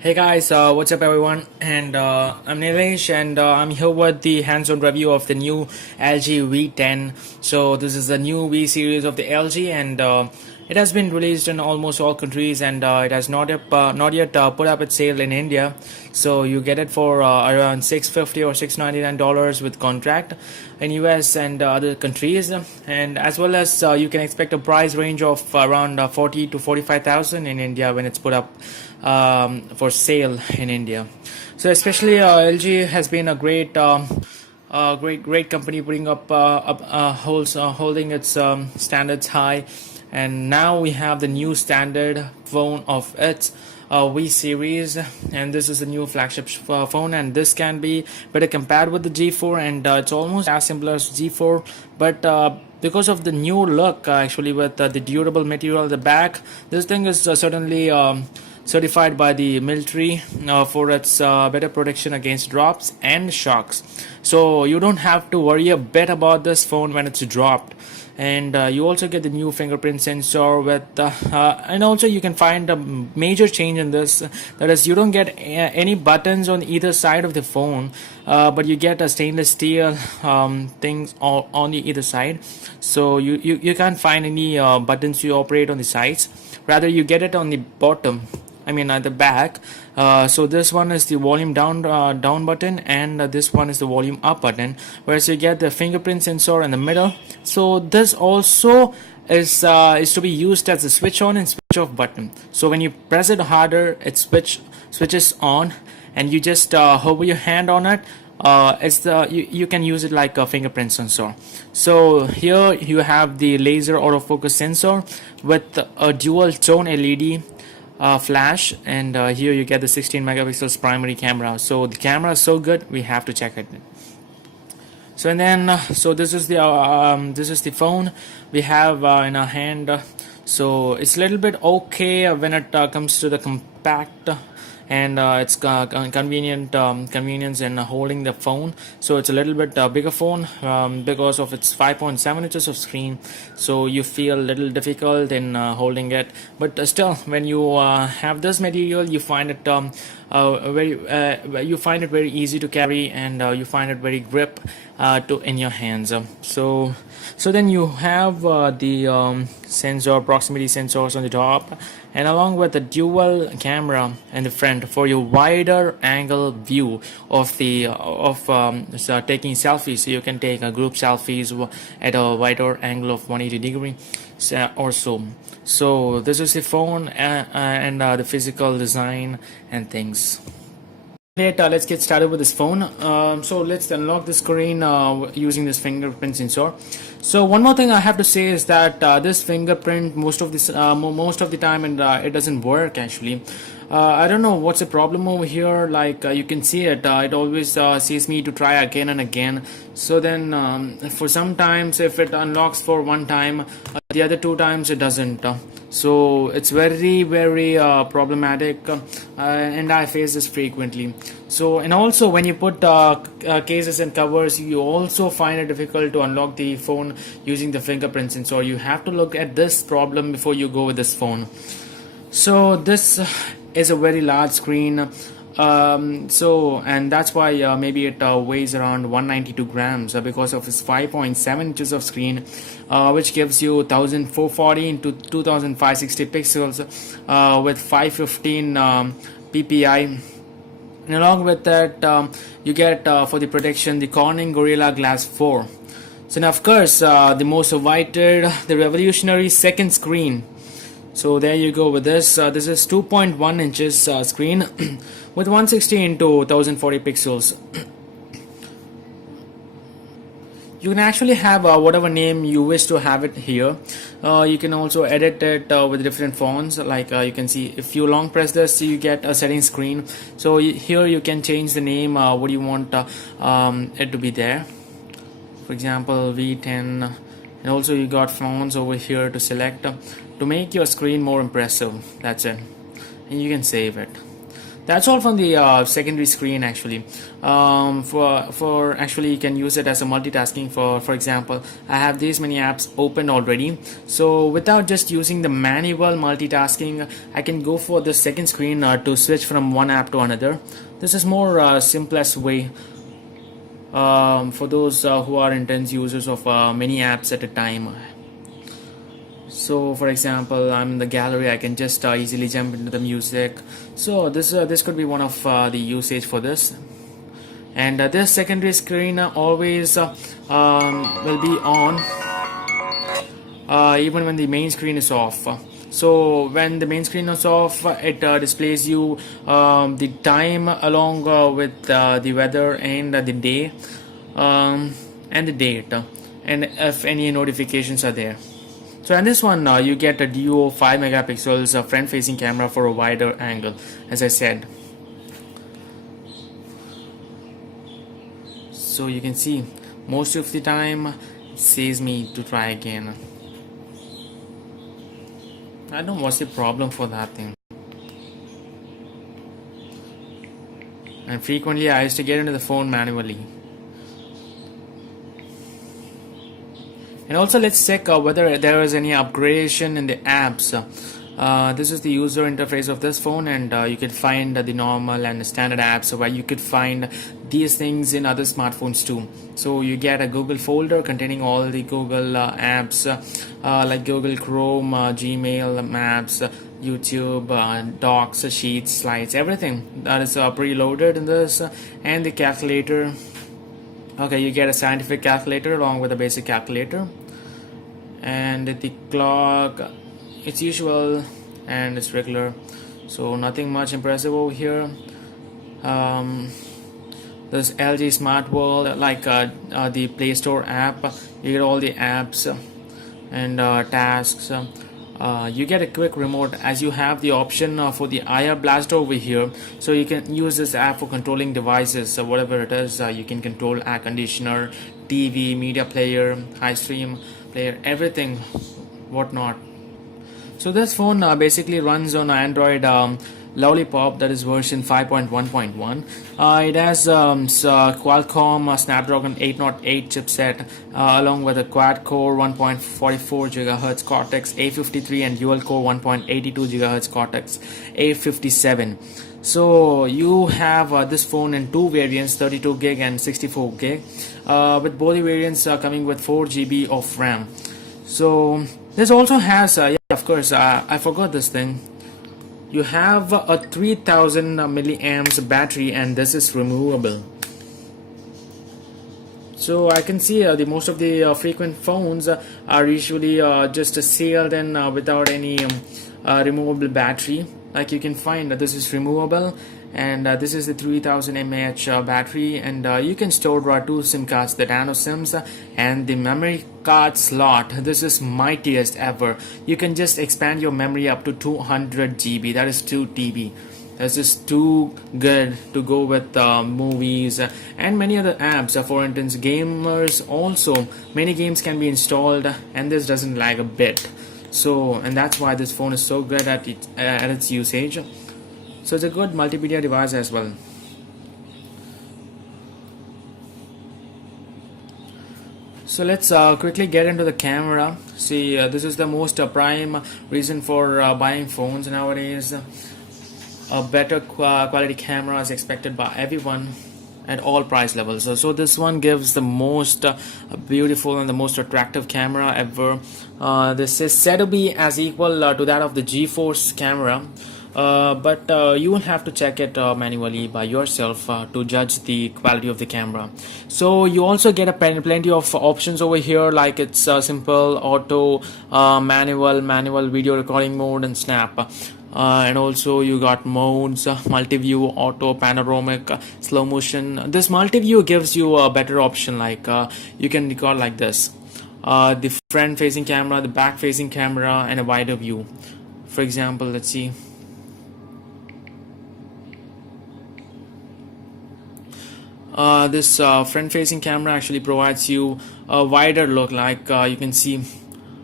Hey guys, what's up everyone? And I'm Nilesh, and I'm here with the hands-on review of the new LG V10. So this is the new V series of the LG, and it has been released in almost all countries, and it has not yet put up its sale in India. So you get it for around $650 or $699 with contract in US and other countries, and as well as you can expect a price range of around 40 to 45,000 in India when it's put up for sale in India. So especially LG has been a great company, putting holding its standards high, and now we have the new standard phone of its V series, and this is a new flagship phone, and this can be better compared with the G4, and it's almost as similar as G4, but because of the new look, actually, with the durable material at the back, this thing is certainly certified by the military for its better protection against drops and shocks. So you don't have to worry a bit about this phone when it's dropped. And you also get the new fingerprint sensor with and also you can find a major change in this, that is, you don't get any buttons on either side of the phone, but you get a stainless steel things on the either side. So you can't find any buttons to operate on the sides, rather you get it on the bottom, I mean at the back. So this one is the volume down button, and this one is the volume up button, whereas you get the fingerprint sensor in the middle. So this also is to be used as a switch on and switch off button. So when you press it harder, it switches on, and you just hover your hand on it. You can use it like a fingerprint sensor. So here you have the laser autofocus sensor with a dual tone LED flash, and here you get the 16 megapixels primary camera. So the camera is so good, we have to check it. So and then so this is the phone we have in our hand. So it's a little bit okay when it comes to the compact, and it's convenience in holding the phone. So it's a little bit bigger phone because of its 5.7 inches of screen, so you feel a little difficult in holding it, but still when you have this material, you find it very easy to carry, and you find it very grip to in your hands. So then you have the sensor, proximity sensors on the top, and along with the dual camera in the front for your wider angle view of taking selfies. So you can take a group selfies at a wider angle of 180 degree or so. So this is the phone and the physical design and things. Let's get started with this phone. So let's unlock the screen using this fingerprint sensor. So one more thing I have to say is that this fingerprint most of the time, and it doesn't work actually. I don't know what's the problem over here. Like you can see it, it always says me to try again and again. So then for sometimes if it unlocks for one time, the other two times it doesn't. So it's very problematic, and I face this frequently. So, and also when you put cases and covers, you also find it difficult to unlock the phone using the fingerprint sensor. You have to look at this problem before you go with this phone. So this is a very large screen, and that's why maybe it weighs around 192 grams because of its 5.7 inches of screen, which gives you 1440 into 2560 pixels with 515 ppi. And along with that, you get for the protection the Corning Gorilla Glass 4. So now of course the most awaited, the revolutionary second screen. So there you go with this. This is 2.1 inches screen with 160 into 1040 pixels. You can actually have whatever name you wish to have it here. You can also edit it with different fonts. Like you can see, if you long press this, you get a setting screen. So here you can change the name. What do you want it to be there? For example, V10. And also you got fonts over here to select to make your screen more impressive. That's it, and you can save it. That's all from the secondary screen actually. For actually, you can use it as a multitasking. For example, I have these many apps open already, so without just using the manual multitasking, I can go for the second screen to switch from one app to another. This is more simplest way for those who are intense users of many apps at a time. So for example, I'm in the gallery, I can just easily jump into the music. So this could be one of the usage for this. And this secondary screen always will be on even when the main screen is off. So when the main screen is off, it displays you the time along with the weather and the day and the date, and if any notifications are there. So in this one, you get a duo 5 megapixels front-facing camera for a wider angle, as I said. So you can see most of the time it says me to try again. I don't know what's the problem for that thing. And frequently I used to get into the phone manually. And also let's check whether there is any upgradation in the apps. This is the user interface of this phone, and you can find the normal and standard apps where you could find these things in other smartphones too. So you get a Google folder containing all the Google apps like Google Chrome, Gmail, Maps, YouTube, Docs, Sheets, Slides, everything that is preloaded in this, and the calculator. Okay, you get a scientific calculator along with a basic calculator, and the clock, it's usual and it's regular, so nothing much impressive over here. This LG Smart World, like the Play Store app, you get all the apps and tasks. You get a quick remote, as you have the option for the IR blast over here, so you can use this app for controlling devices. So whatever it is, you can control air conditioner, TV, media player, high stream player, everything, whatnot. So this phone basically runs on Android Lollipop, that is version 5.1.1. It has Qualcomm Snapdragon 808 chipset along with a quad-core 1.44 GHz Cortex A53 and dual-core 1.82 GHz Cortex A57. So you have this phone in two variants, 32 gig and 64 gig, with both the variants coming with 4 GB of RAM. So this also has, yeah, of course, I forgot this thing. You have a 3000 milliamps battery, and this is removable. So I can see the most of the frequent phones are usually just sealed in without any removable battery. Like you can find this is removable, and this is the 3000 mAh battery, and you can store 2 SIM cards, the nano SIMs, and the memory card slot. This is mightiest ever. You can just expand your memory up to 200 GB, that is 2 TB. That's just too good to go with movies and many other apps. For instance, gamers also, many games can be installed, and this doesn't lag a bit. So, and that's why this phone is so good at its usage. So it's a good multimedia device as well. So let's quickly get into the camera. See, this is the most prime reason for buying phones nowadays. A better quality camera is expected by everyone at all price levels. So this one gives the most beautiful and the most attractive camera ever. This is said to be as equal to that of the GeForce camera, but you will have to check it manually by yourself to judge the quality of the camera. So you also get plenty of options over here, like it's simple, auto, manual video recording mode, and snap. And also you got modes, multi-view, auto, panoramic, slow motion. This multi-view gives you a better option, like you can record like this, the front facing camera, the back facing camera, and a wider view. For example, let's see. This front facing camera actually provides you a wider look, like you can see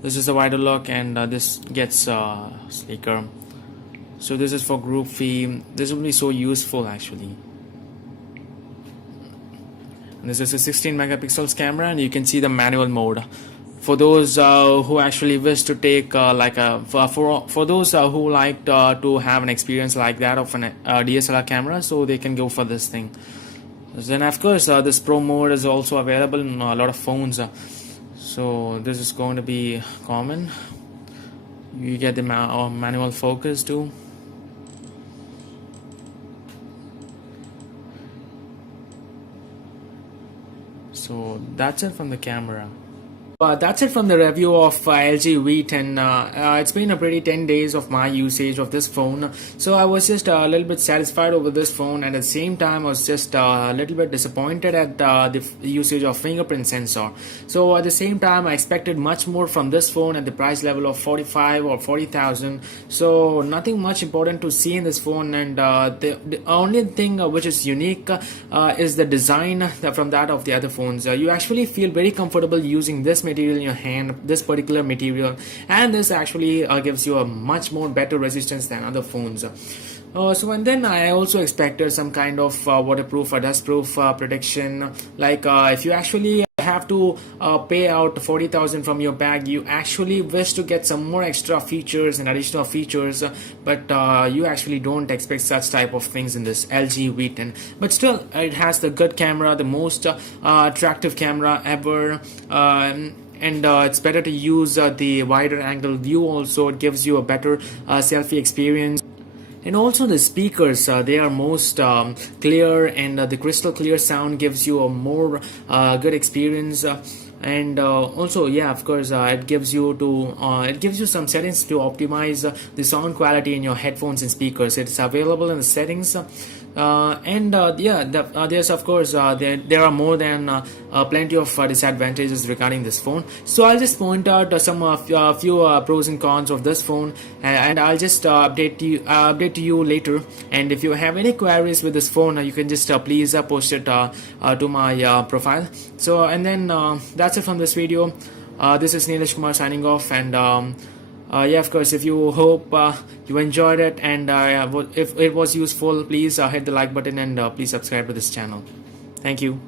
this is a wider look, and this gets sleeker. So this is for group fee. This will be so useful actually. And this is a 16 megapixels camera, and you can see the manual mode. For those who actually wish to take for those who like to have an experience like that of an DSLR camera, so they can go for this thing. Then of course this pro mode is also available in a lot of phones, so this is going to be common. You get the manual focus too. So that's it from the camera. That's it from the review of LG V10. It's been a pretty 10 days of my usage of this phone. So I was just a little bit satisfied over this phone, and at the same time I was just a little bit disappointed at the usage of fingerprint sensor. So at the same time I expected much more from this phone at the price level of 45 or 40,000. So nothing much important to see in this phone, and the only thing which is unique is the design from that of the other phones. You actually feel very comfortable using this material in your hand, this particular material, and this actually gives you a much more better resistance than other phones. So and then I also expected some kind of waterproof or dustproof protection, like if you actually have to pay out 40,000 from your bag, you actually wish to get some more extra features and additional features, but you actually don't expect such type of things in this LG V10. But still, it has the good camera, the most attractive camera ever, and it's better to use the wider angle view. Also, it gives you a better selfie experience. And also the speakers, they are most clear, and the crystal clear sound gives you a more good experience. And also, yeah, of course, it gives you some settings to optimize the sound quality in your headphones and speakers. It's available in the settings. There's of course there are more than plenty of disadvantages regarding this phone. So I'll just point out some few pros and cons of this phone, and I'll just update to you later. And if you have any queries with this phone, you can just please post it to my profile. So and then that's it from this video. This is Neelesh Kumar signing off, and yeah, of course, if you hope you enjoyed it, and if it was useful, please hit the like button, and please subscribe to this channel. Thank you.